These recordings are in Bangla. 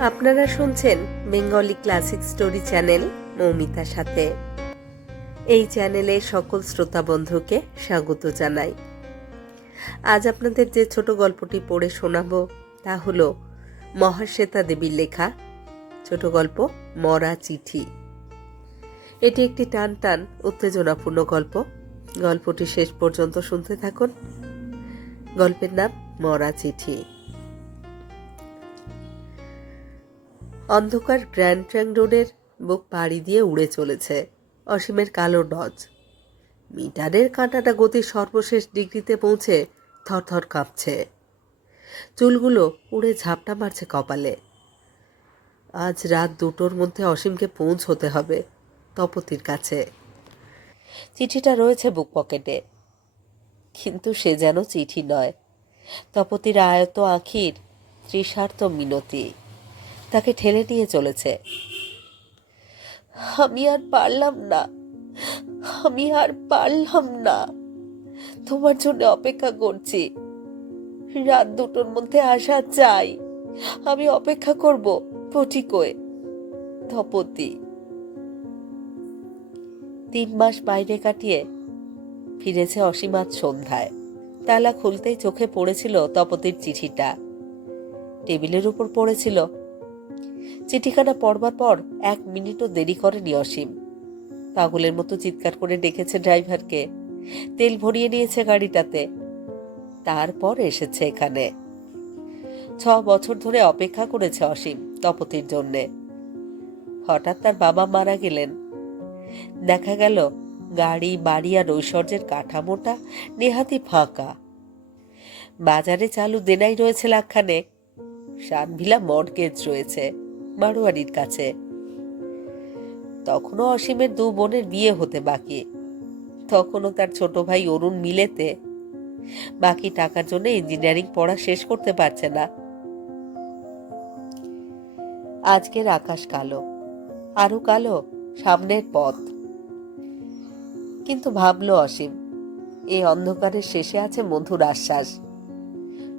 আপনারা শুনছেন বেঙ্গলি ক্লাসিক স্টোরি চ্যানেল মৌমিতার সাথে। এই চ্যানেলে সকল শ্রোতা বন্ধুকে স্বাগত জানাই। আজ আপনাদের যে ছোট গল্পটি পড়ে শোনাবো তা হল মহাশ্বেতা দেবীর লেখা ছোট গল্প মরা চিঠি। এটি একটি টান টান, উত্তেজনাপূর্ণ গল্প। গল্পটি শেষ পর্যন্ত শুনতে থাকুন। গল্পের নাম মরা চিঠি। অন্ধকার গ্র্যান্ড ট্র্যাঙ্ক রোডের বুক পাড়ি দিয়ে উড়ে চলেছে অসীমের কালো ডজ মিটারের কাঁটাটা গতির সর্বশেষ ডিগ্রিতে পৌঁছে থরথর কাঁপছে। চুলগুলো উড়ে ঝাপটা মারছে কপালে। আজ রাত দুটোর মধ্যে অসীমকে পৌঁছ হতে হবে তপতির কাছে। চিঠিটা রয়েছে বুক পকেটে। কিন্তু সে যেন চিঠি নয়। তপতির আয়ত আখির, তৃষার্ত মিনতি, তাকে ঠেলে নিয়ে চলেছে। আমি আর পারলাম না। আমি আর পারলাম না। তোমার জন্য অপেক্ষা করছি। রাত দুটোর মধ্যে আসা চাই। আমি অপেক্ষা করব পটিকোয় ধপতি তিন মাস বাইরে কাটিয়ে ফিরেছে অসীমাত সন্ধ্যায়। তালা খুলতেই চোখে পড়েছিল তপতির চিঠিটা। টেবিলের উপর পড়েছিল, চিঠিখানা পড়বার পর এক মিনিটও দেরি করেনি অসীম। পাগলের মতো চিৎকার করে ডেকেছে ড্রাইভারকে। তেল ভরিয়ে নিয়েছে গাড়িটাতে। তারপর এসেছে এখানে। ছ বছর ধরে অপেক্ষা করেছে অসীম তপতির জন্যে। হঠাৎ তার বাবা মারা গেলেন। দেখা গেল গাড়ি, বাড়ি আর ঐশ্বর্যের কাঠামোটা নেহাতি ফাঁকা। বাজারে চালু দেনাই রয়েছে লাখখানে শানভিলা মর্গেজ রয়েছে বারোয়ারির কাছে। তখনও অসীমের দু বোনের বিয়ে হতে বাকি। তখনও তার ছোট ভাই অরুণ মিলেতে। বাকি টাকার জন্য ইঞ্জিনিয়ারিং পড়া শেষ করতে পারছে না। আজকের আকাশ কালো আরও কালো সামনের পথ। কিন্তু ভাবল অসীম, এই অন্ধকারের শেষে আছে মধুর আশ্বাস।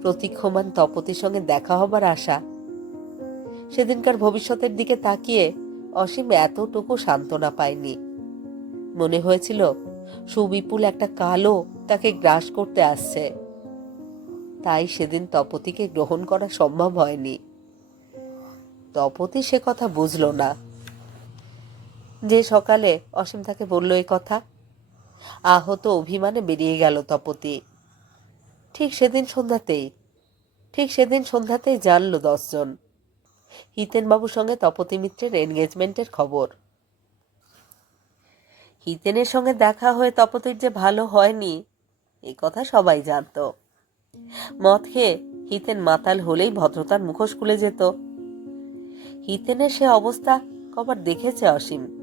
প্রতীক্ষমান তপতির সঙ্গে দেখা হবার আশা। সেদিনকার ভবিষ্যতের দিকে তাকিয়ে অসীম এতটুকু সান্ত্বনা পায়নি। মনে হয়েছিল, সুবিপুল একটা কালো তাকে গ্রাস করতে আসছে। তাই সেদিন তপতিকে গ্রহণ করা সম্ভব হয়নি। তপতি সে কথা বুঝল না। যে সকালে অসীম তাকে বলল এই কথা, আহত অভিমানে বেরিয়ে গেল তপতি। ঠিক সেদিন সন্ধ্যাতেই, ঠিক সেদিন সন্ধ্যাতেই জানল দশজন। হিতেনবাবুর সঙ্গে তপতি মিত্রের এনগেজমেন্টের খবর। হিতেনের সঙ্গে দেখা হয়ে তপতির যে ভালো হয়নি, এ কথা সবাই জানতো। মদ খেয়ে হিতেন মাতাল হলেই ভদ্রতার মুখোশ খুলে যেত। হিতেনের সে অবস্থা কবার দেখেছে অসীম?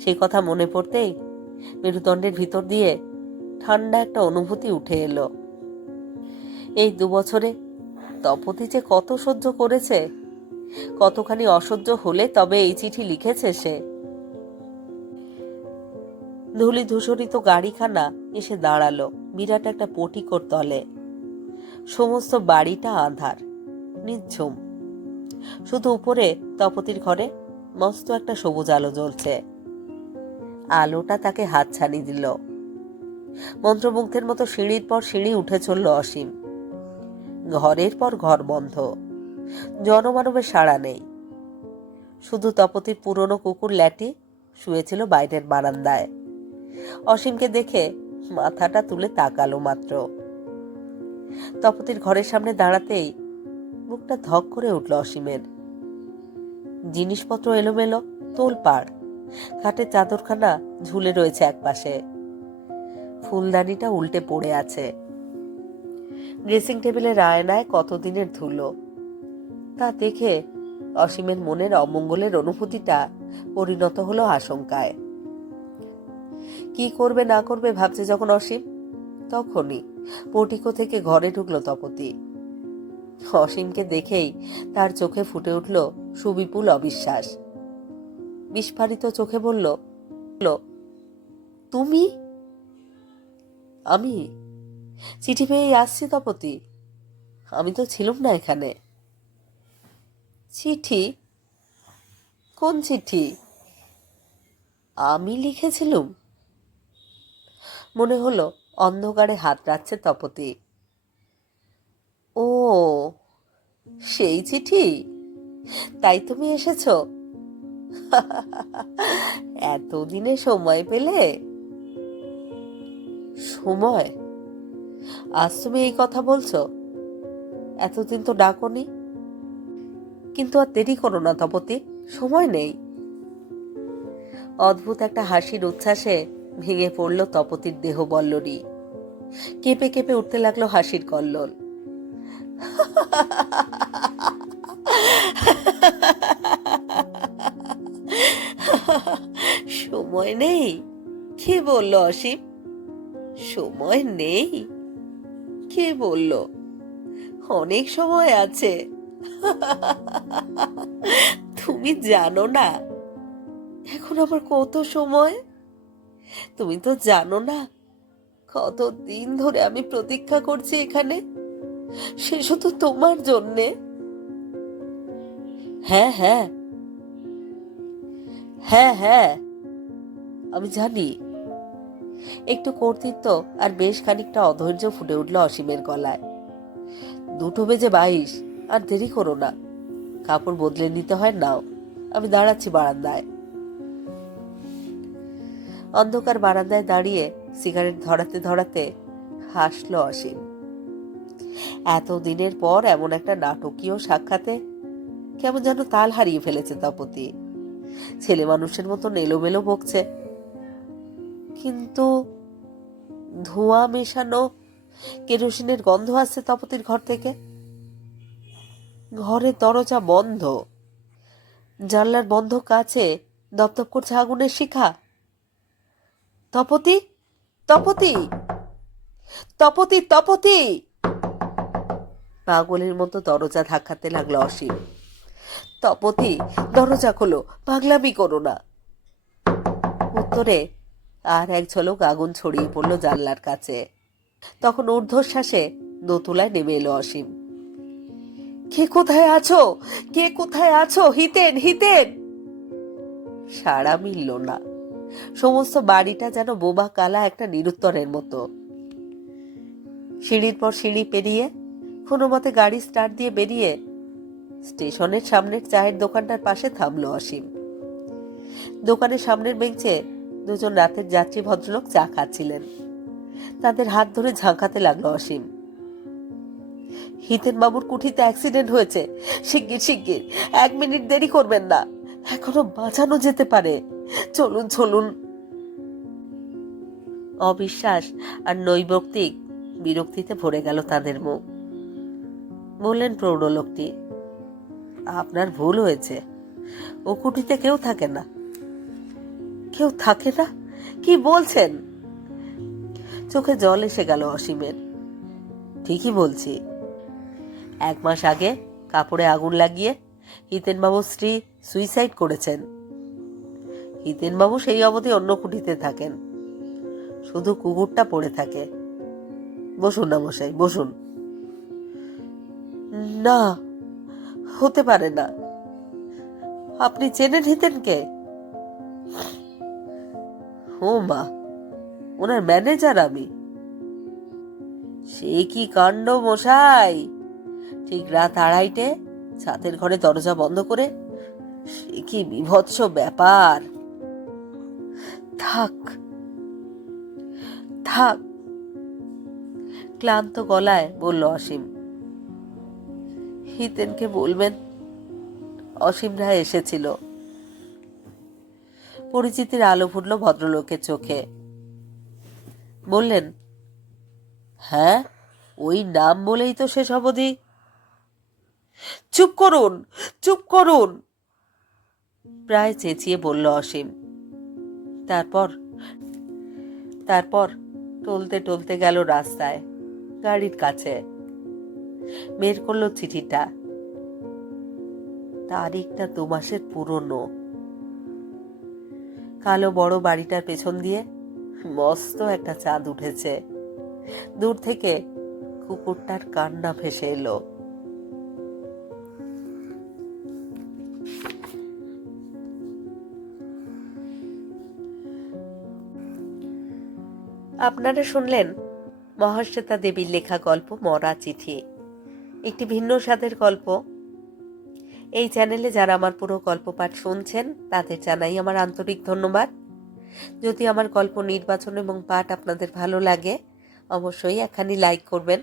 সে কথা মনে পড়তেই মেরুদণ্ডের ভিতর দিয়ে ঠান্ডা একটা অনুভূতি উঠে এলো। এই দু বছরে তপতি যে কত সহ্য করেছে, কতখানি অসহ্য হলে তবে এই চিঠি লিখেছে সে। ধুলি ধূসরিত গাড়িখানা এসে দাঁড়াল বিরাট একটা পটিকর তলে। সমস্ত বাড়িটা আধার নিঝুম শুধু উপরে তপতির ঘরে মস্ত একটা সবুজ আলো জ্বলছে। আলোটা তাকে হাতছানি দিল। মন্ত্রমুগ্ধের মতো সিঁড়ির পর সিঁড়ি উঠে চলল অসীম। ঘরের পর ঘর বন্ধ। জনমানবের সাড়া নেই। শুধু তপতির পুরনো কুকুর ল্যাটি শুয়েছিল বাইরের বারান্দায়। অসীমকে দেখে মাথাটা তুলে তাকালো মাত্র। তপতির ঘরের সামনে দাঁড়াতেই মুখটা ধক করে উঠল অসীমের। জিনিসপত্র এলোমেলো, তোলপাড়। খাটের চাদরখানা ঝুলে রয়েছে একপাশে। ফুলদানিটা উল্টে পড়ে আছে। ড্রেসিং টেবিলের আয়নায় কতদিনের ধুলো। তা দেখে অসীমের মনের অমঙ্গলের অনুভূতিটা পরিণত হলো আশঙ্কায়। কি করবে, না করবে ভাবছে যখন অসীম? তখনই পটিকো থেকে ঘরে ঢুকলো তপতি। অসীমকে দেখেই তার চোখে ফুটে উঠল সুবিপুল অবিশ্বাস। বিস্ফারিত চোখে বলল তুমি? আমি? চিঠি পেয়েই আসছি তপতি। আমি তো ছিলাম না এখানে। চিঠি? কোন চিঠি? আমি লিখেছিলুম। মনে হলো অন্ধকারে হাত রাখছে তপতি। ও, সেই চিঠি? তাই তুমি এসেছ? এতদিনে সময় পেলে? সময়? আজ তুমি এই কথা বলছো? এতদিন তো ডাকনি। কিন্তু আর দেরি করো না, তপতি, সময় নেই। অদ্ভুত একটা হাসির উচ্ছ্বাসে ভেঙে পড়ল তপতির দেহ বল্লরী কেঁপে কেঁপে উঠতে লাগল হাসির কল্লোল। সময় নেই। কে বলল অসীম? সময় নেই। কে বলল? অনেক সময় আছে। তুমি জানো না। এখন আবার কত সময়? তুমি তো জানো না। কত দিন ধরে আমি প্রতীক্ষা করছি এখানে। সে শুধু তোমার জন্যে। হ্যাঁ হ্যাঁ। হ্যাঁ হ্যাঁ। আমি জানি। একটু কর্তৃত্ব আর বেশ খানিকটা অধৈর্য ফুটে উঠল অসীমের গলায়। দুটো বেজে বাইশ, আর দেরি করো না। কাপড় বদলে নিতে হয়, নাও। আমি দাঁড়াচ্ছি বারান্দায়। অন্ধকার বারান্দায় দাঁড়িয়ে সিগারেট ধরাতে ধরাতে হাসলো অসীম। এত দিনের পর এমন একটা নাটকীয় সাক্ষাতে কেমন যেন তাল হারিয়ে ফেলেছে তপতি ছেলে মানুষের মতন এলোমেলো বকছে কিন্তু ধোঁয়া মেশানো কেরোসিনের গন্ধ আসছে তপতির ঘর থেকে। ঘরের দরজা বন্ধ। জানলার বন্ধ কাছে দপদপ করছে আগুনের শিখা। তপতি তপতি তপতি তপতি! পাগলের মতো দরজা ধাক্কাতে লাগল অসীম। তপতি, দরজা খোলো, পাগলামি করো না। উত্তরে, আর এক ঝলক আগুন ছড়িয়ে পড়ল জানলার কাছে। তখন ঊর্ধ্বশ্বাসে দোতলায় নেমে এলো অসীম। কে কোথায় আছো? কে কোথায় আছো? হিতেন হিতেন! সাড়া মিলল না। সমস্ত বাড়িটা যেন বোবা কালা একটা নিরুত্তরের মতো। সিঁড়ির পর সিঁড়ি পেরিয়ে, কোনো মতে গাড়ি স্টার্ট দিয়ে বেরিয়ে স্টেশনের সামনের চায়ের দোকানটার পাশে থামলো অসীম। দোকানের সামনের বেঞ্চে দুজন রাতের যাত্রী ভদ্রলোক চা খাচ্ছিলেন। তাদের হাত ধরে ঝাঁকাতে লাগল অসীম। হিতেন বাবুর কুঠিতে অ্যাক্সিডেন্ট হয়েছে। শিগগির শিগগির, এক মিনিট দেরি করবেন না। এখনও বাঁচানো যেতে পারে। চলুন চলুন। অবিশ্বাস আর নৈবক্তিক বিরক্তিতে ভরে গেল তাদের মুখ। বললেন প্রৌঢ় লোকটি আপনার ভুল হয়েছে। ও কুটিতে কেউ থাকে না। কেউ থাকে না? কি বলছেন? চোখে জল এসে গেল অসীমের। ঠিকই বলছি। এক মাস আগে কাপড়ে আগুন লাগিয়ে হিতেন হিতেনবাবুর স্ত্রী সুইসাইড করেছেন। হিতেনবাবু সেই অবধি অন্য কুটিতে থাকেন। শুধু কুকুরটা পড়ে থাকে। বসুন না মশাই, বসুন। না হতে পারে না। আপনি চেনেন হিতেনকে ও মা, ওনার ম্যানেজার আমি। সে কি কাণ্ড মশাই? ঠিক রাত আড়াইটে ছাতের ঘরে দরজা বন্ধ করে সে কি বিভৎস ব্যাপার? থাক থাক, ক্লান্ত গলায় বলল অসীম। হিতেনকে বলবেন। অসীম রায় এসেছিল। পরিচিতির আলো ফুটল ভদ্রলোকের চোখে। বললেন হ্যাঁ ওই নাম বলেই তো শেষ অবধি। চুপ করুন চুপ করুন। প্রায় চেঁচিয়ে বলল অসীম। তারপর তারপর টলতে টলতে গেল রাস্তায়, গাড়ির কাছে। বের করল চিঠিটা। তারিখটা দু মাসের পুরনো। কালো বড় বাড়িটার পেছন দিয়ে মস্ত একটা চাঁদ উঠেছে। দূর থেকে কুকুরটার কান্না ভেসে এলো। আপনারা শুনলেন মহাশ্বেতা দেবীর লেখা গল্প মরা চিঠি। একটি ভিন্ন স্বাদের গল্প। এই চ্যানেলে যারা আমার পুরো গল্প পাঠ শুনছেন, তাদের জানাই আমার আন্তরিক ধন্যবাদ। যদি আমার গল্প নির্বাচন এবং পাঠ আপনাদের ভালো লাগে, অবশ্যই একখানি লাইক করবেন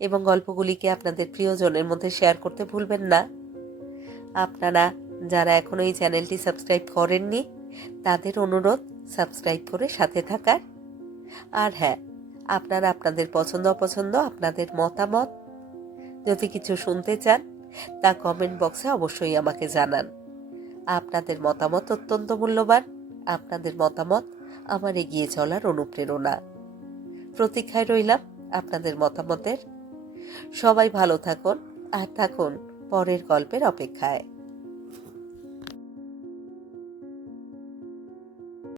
এবং গল্পগুলিকে আপনাদের প্রিয়জনের মধ্যে শেয়ার করতে ভুলবেন না। আপনারা যারা এখনও এই চ্যানেলটি সাবস্ক্রাইব করেননি, তাদের অনুরোধ সাবস্ক্রাইব করে সাথে থাকার। আর হ্যাঁ আপনারা আপনাদের পছন্দ অপছন্দ আপনাদের মতামত যদি কিছু শুনতে চান, তা কমেন্ট বক্সে অবশ্যই আমাকে জানান। আপনাদের মতামত অত্যন্ত মূল্যবান। আপনাদের মতামত আমার এগিয়ে চলার অনুপ্রেরণা। প্রতীক্ষায় রইলাম আপনাদের মতামতের। সবাই ভালো থাকুন, আর থাকুন পরের গল্পের অপেক্ষায়।